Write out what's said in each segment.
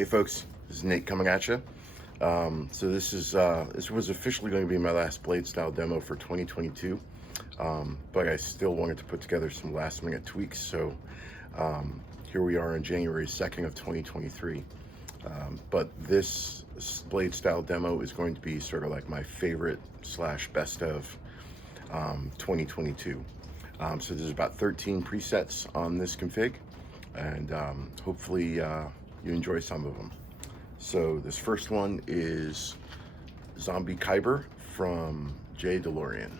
Hey folks, this is Nate coming at you. So this was officially going to be my last blade style demo for 2022, but I still wanted to put together some last minute tweaks. So here we are on January 2nd of 2023. But this blade style demo is going to be sort of like my favorite / best of 2022. So there's about 13 presets on this config, and hopefully you enjoy some of them. So this first one is ZombieKyber from JayDalorian.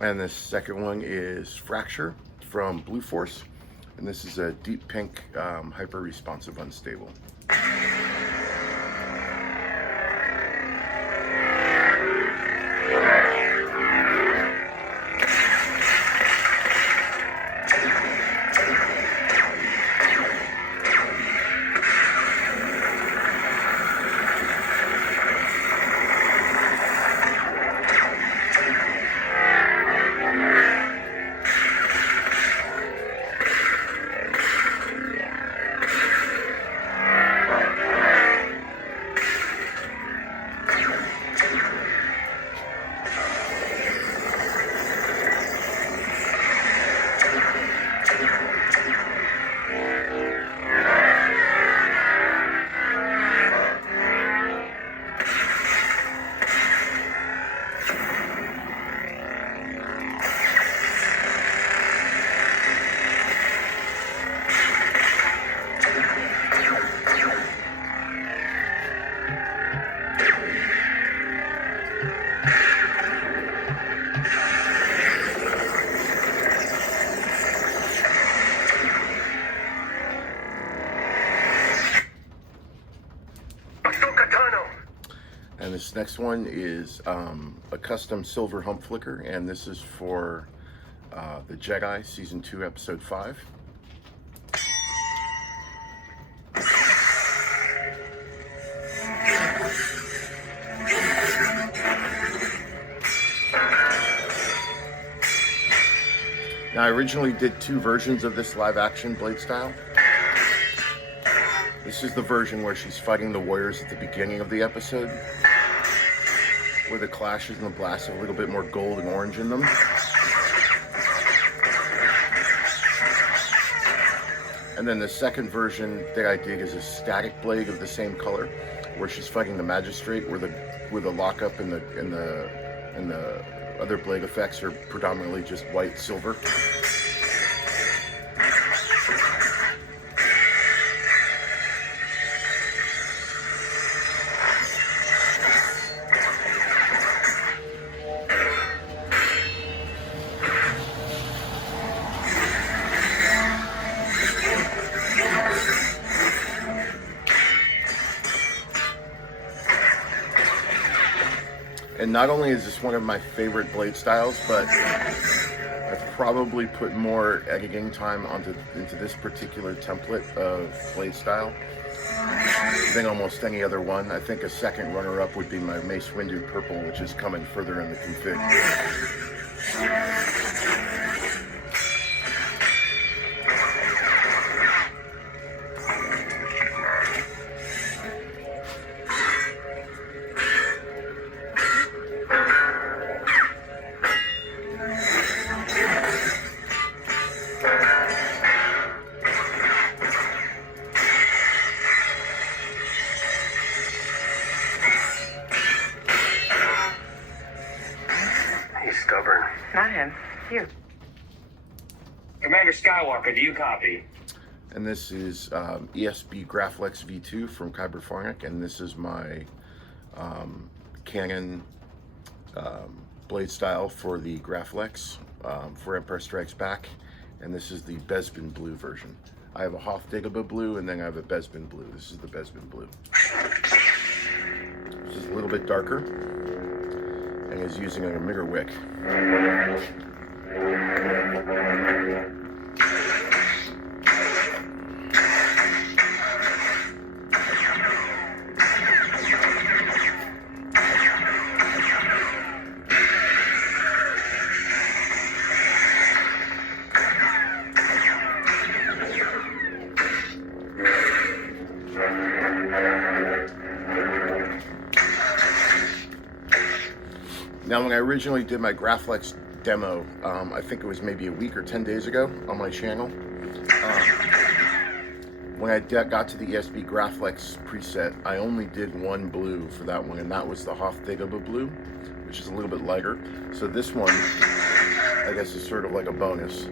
And the second one is Fracture from BlueForce, and this is a DeepPink HyperResponsiveUnstable. And this next one is a custom SilverCustomHumpFlicker, and this is for the Jedi Season 2, Episode 5. Now, I originally did 2 versions of this live action blade style. This is the version where she's fighting the warriors at the beginning of the episode, where the clashes and the blasts have a little bit more gold and orange in them. And then the second version that I did is a static blade of the same color, where she's fighting the magistrate, where the lockup and the other blade effects are predominantly just white, silver. And not only is this one of my favorite blade styles, but I've probably put more editing time into this particular template of blade style than almost any other one. I think a second runner-up would be my Mace Windu Purple, which is coming further in the config. Stubborn. Not him. You. Commander Skywalker, do you copy? And this is ESB Graflex V2 from Kyberphonic, and this is my Canon blade style for the Graflex for Empire Strikes Back, and this is the Bespin Blue version. I have a Hoth Dagobah Blue, and then I have a Bespin Blue. This is the Bespin Blue. This is a little bit darker, and is using a emitter wick. Now, when I originally did my Graflex demo, I think it was maybe a week or 10 days ago on my channel, when I got to the ESB Graflex preset, I only did one blue for that one, and that was the Hoth Dagobah Blue, which is a little bit lighter. So this one, I guess, is sort of like a bonus.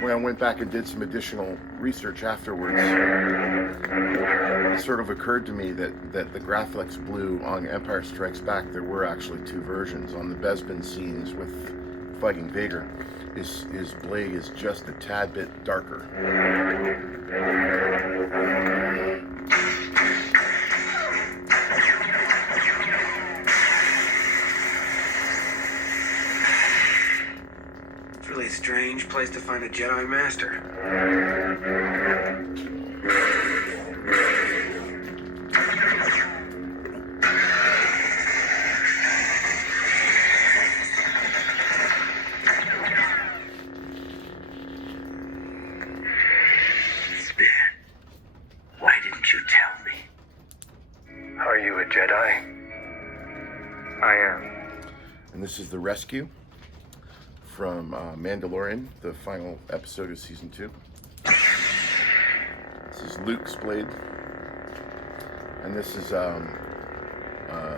When I went back and did some additional research afterwards, it sort of occurred to me that the Graflex Blue on Empire Strikes Back, there were actually two versions. On the Bespin scenes with fighting Vader, his blade is just a tad bit darker. Really a strange place to find a Jedi Master. Why didn't you tell me? Are you a Jedi? I am. And this is TheRescue from Mandalorian, the final episode of Season 2. This is Luke's blade. And this is a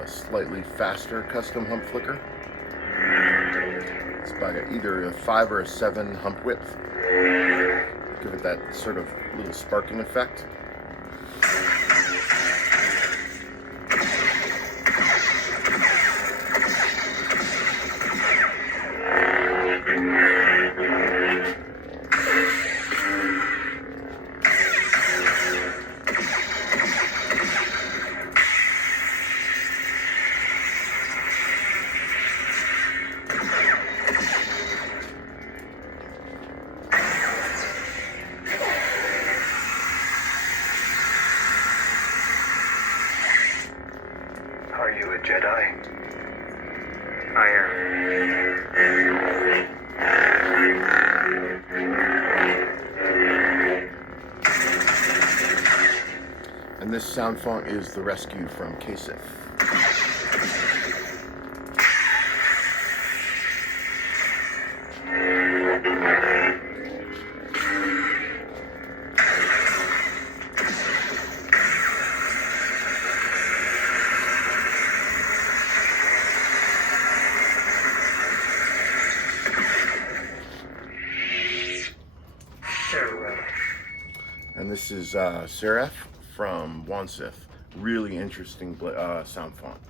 slightly faster custom hump flicker. It's about either a 5 or a 7 hump width. Give it that sort of little sparking effect. Are you a Jedi? I am. And this sound font is TheRescue from KSith. And this is Seraph from JuanSith. Really interesting sound font.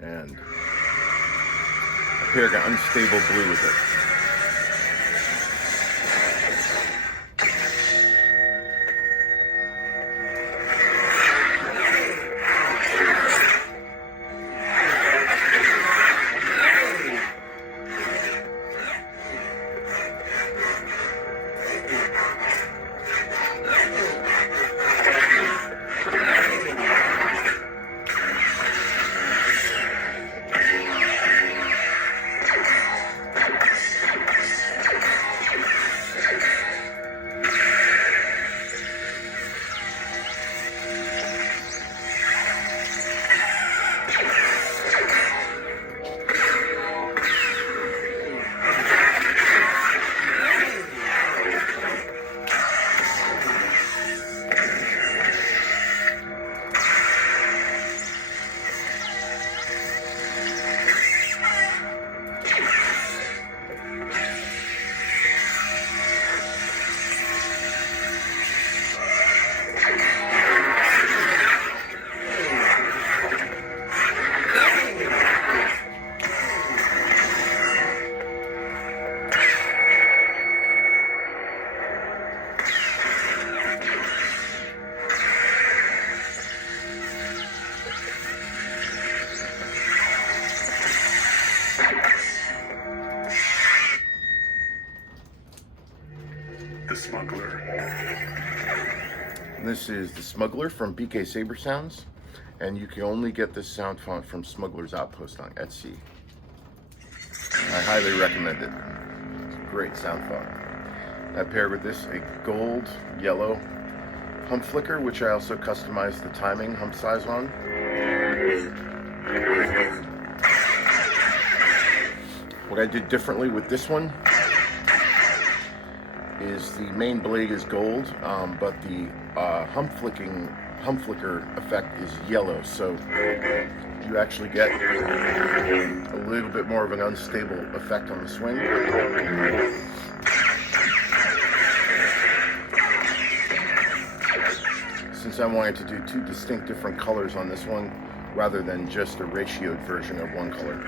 And I paired an unstable blue with it. This is TheSmuggler from BKSaberSounds, and you can only get this sound font from Smuggler's Outpost on Etsy. I highly recommend it. It's a great sound font. I paired with this a gold, yellow hump flicker, which I also customized the timing hump size on. What I did differently with this one is the main blade is gold, but the hump flicker effect is yellow, so you actually get a little bit more of an unstable effect on the swing. Since I wanted to do two distinct different colors on this one, rather than just a ratioed version of one color.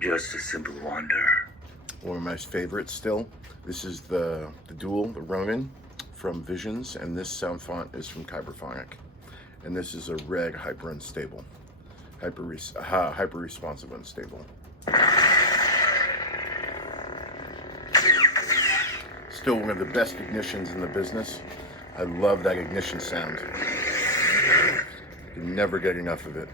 Just a simple wonder. One of my favorites still. This is the DeepPink from Visions, and this sound font is from Kyberphonic. And this is a RedHyperResponsiveUnstable. HyperResponsiveUnstable. Still one of the best ignitions in the business. I love that ignition sound. You can never get enough of it.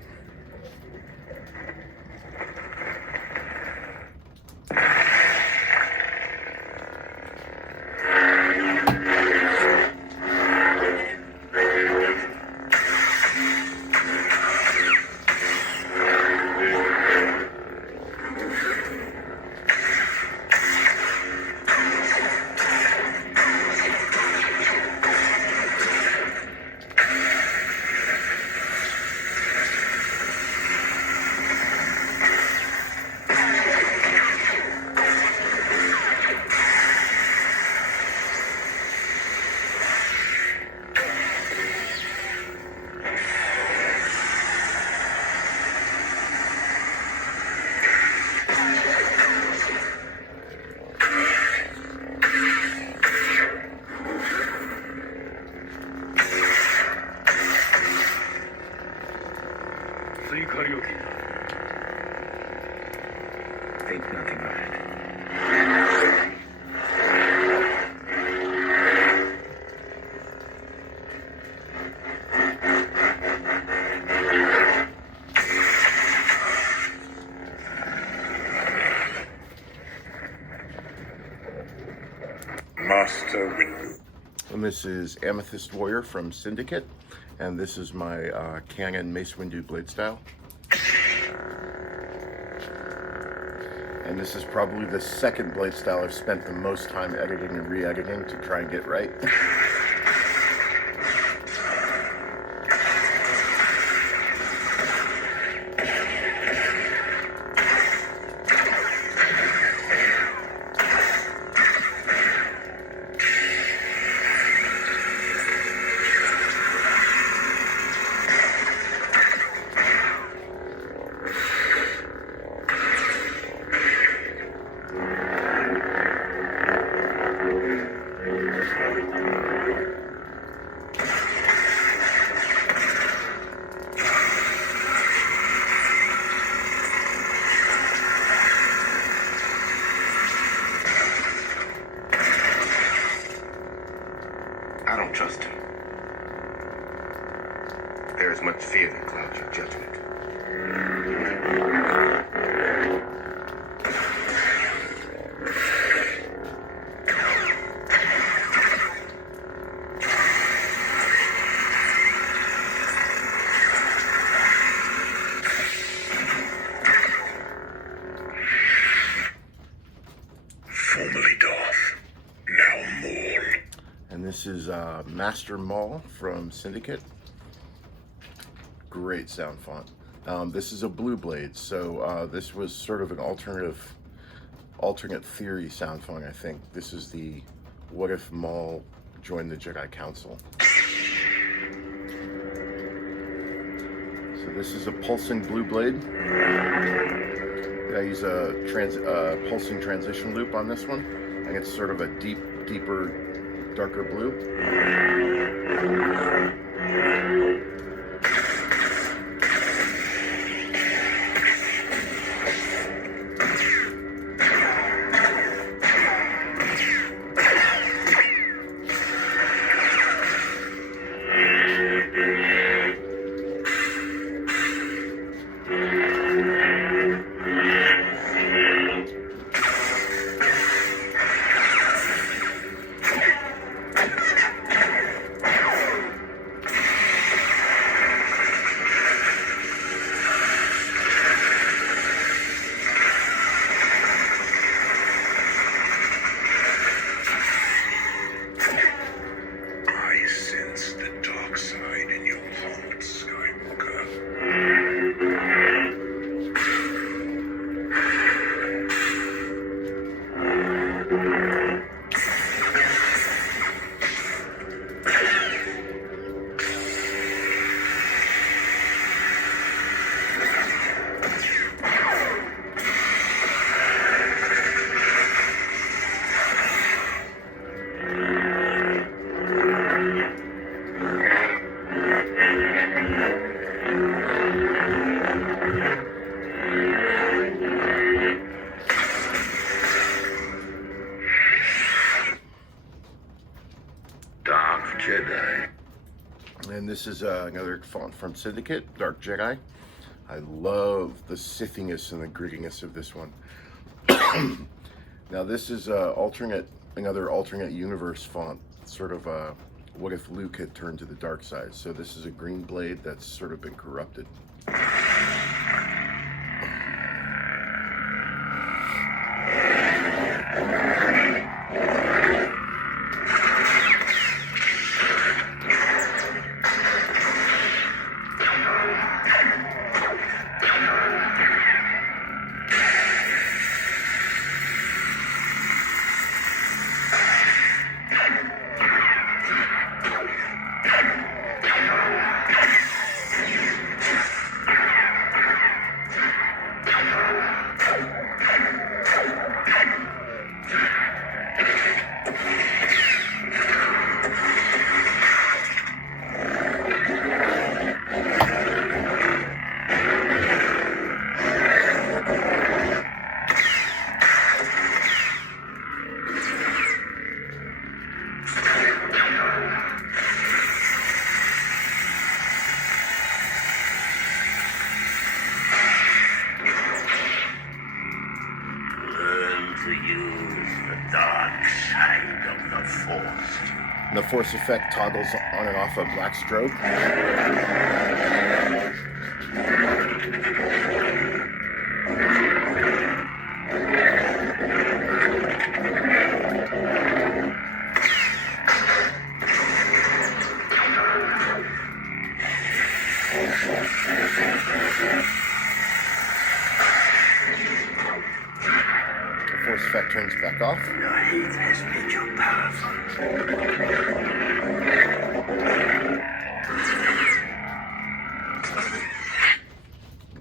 Think nothing of it. Master window. And this is AmethystWarrior from Syndicate, and this is my Canon Mace Windu Bladestyle. And this is probably the second Bladestyle I've spent the most time editing and re-editing to try and get right. I don't trust him. There is much fear that clouds your judgment. this is MasterMaul from Syndicate. Great sound font. This is a blue blade, so this was sort of an alternate theory sound font, I think. This is the what if Maul joined the Jedi Council. So this is a pulsing blue blade. I use a pulsing transition loop on this one. I think it's sort of a deeper, darker blue. DarkJedi. And this is another font from Syndicate, DarkJedi. I love the Sithiness and the grittiness of this one. Now this is another alternate universe font, sort of what if Luke had turned to the dark side. So this is a green blade that's sort of been corrupted. The force effect toggles on and off a black strobe. The force effect turns back off. Your heat has made you powerful.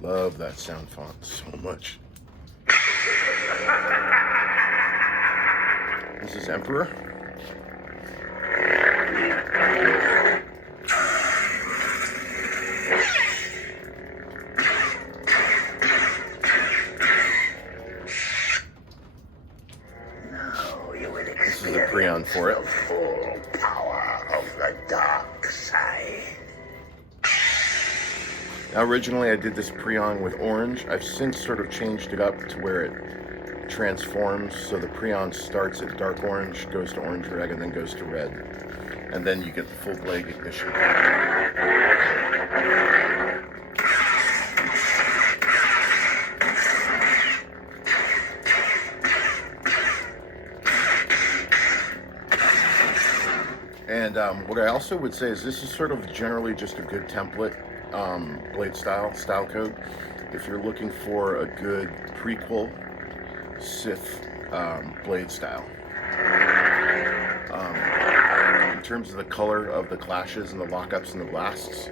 Love that sound font so much. This is Emperor. This is the Prion for it. The full power of the dark side. Now, originally I did this Prion with orange. I've since sort of changed it up to where it transforms. So the Prion starts at dark orange, goes to orange red, and then goes to red. And then you get the full blade ignition. And what I also would say is this is sort of generally just a good template blade style code. If you're looking for a good prequel Sith blade style. In terms of the color of the clashes and the lockups and the blasts,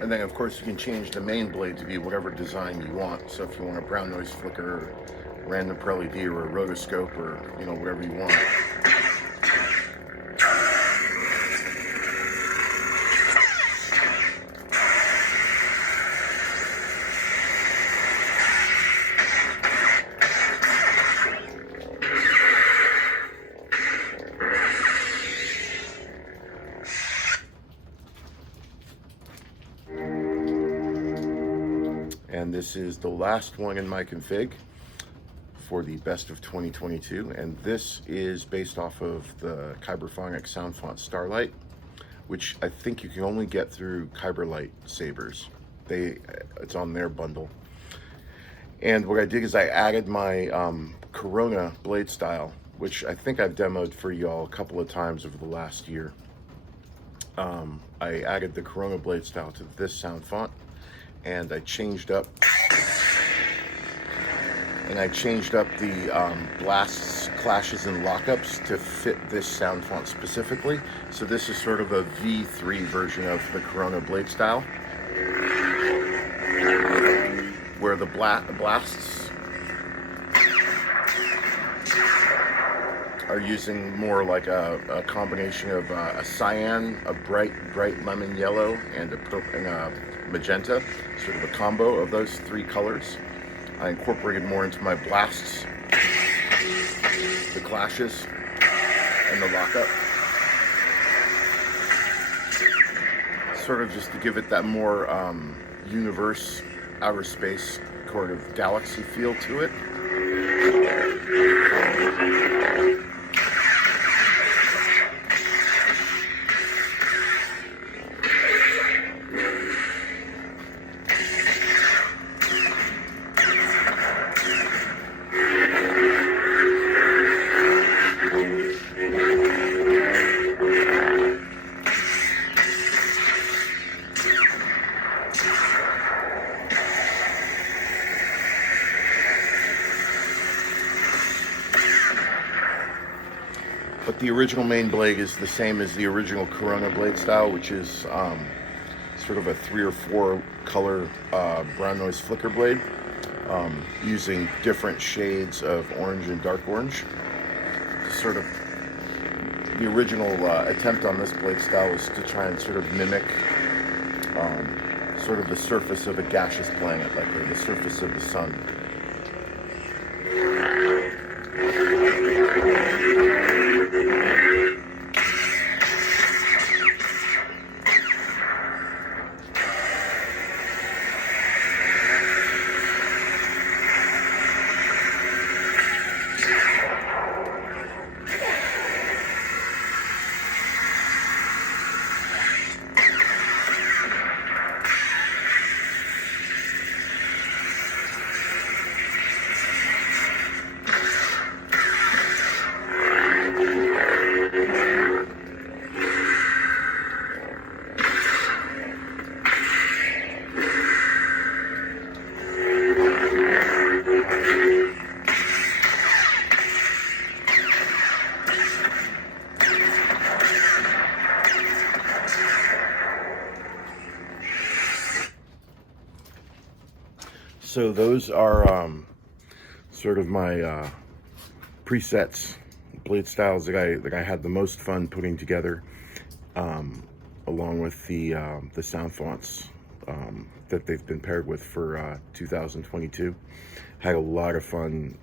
and then of course you can change the main blade to be whatever design you want. So if you want a brown noise flicker, or random LED, or a rotoscope, or you know, whatever you want. And this is the last one in my config for the best of 2022, and this is based off of the Kyberphonic sound font Starlight, which I think you can only get through Kyberlight Sabers. It's on their bundle. And what I did is I added my Corona blade style, which I think I've demoed for y'all a couple of times over the last year. I added the Corona blade style to this sound font, and I changed up the blasts, clashes, and lockups to fit this sound font specifically. So this is sort of a V3 version of the Corona blade style, where the blasts are using more like a combination of a cyan, a bright lemon yellow, and a magenta, sort of a combo of those three colors. I incorporated more into my blasts, the clashes, and the lockup. Sort of just to give it that more universe, outer space, sort of galaxy feel to it. But the original main blade is the same as the original Corona blade style, which is sort of a 3 or 4 color brown noise flicker blade, using different shades of orange and dark orange. Sort of the original attempt on this blade style was to try and sort of mimic sort of the surface of a gaseous planet, like the surface of the sun. So those are sort of my presets, blade styles that I had the most fun putting together, along with the sound fonts that they've been paired with for 2022. Had a lot of fun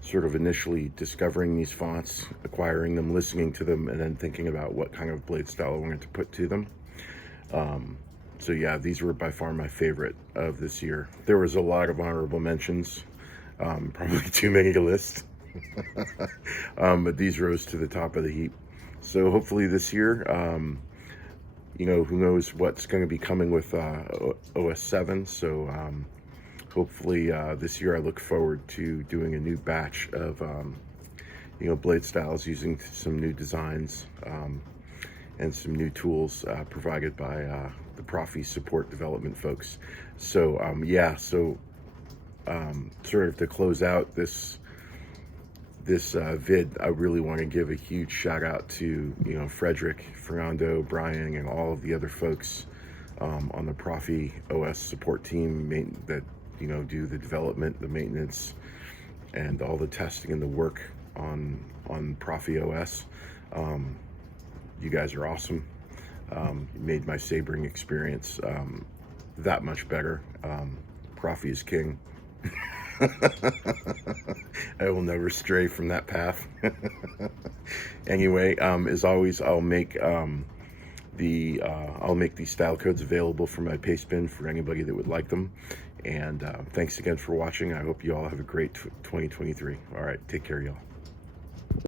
sort of initially discovering these fonts, acquiring them, listening to them, and then thinking about what kind of blade style I wanted to put to them. So yeah, these were by far my favorite of this year. There was a lot of honorable mentions, probably too many to list, but these rose to the top of the heap. So hopefully this year, you know, who knows what's going to be coming with OS 7. So hopefully this year I look forward to doing a new batch of, you know, blade styles using some new designs and some new tools provided by the Proffie support development folks. So yeah, so sort of to close out this vid, I really want to give a huge shout out to, you know, Frederick, Fernando, Brian, and all of the other folks on the ProffieOS support team that, you know, do the development, the maintenance, and all the testing and the work on ProffieOS. You guys are awesome. You made my sabering experience that much better. Proffie is king. I will never stray from that path. Anyway, as always, I'll make these style codes available for my pastebin for anybody that would like them. And thanks again for watching. I hope you all have a great 2023. All right, take care, y'all.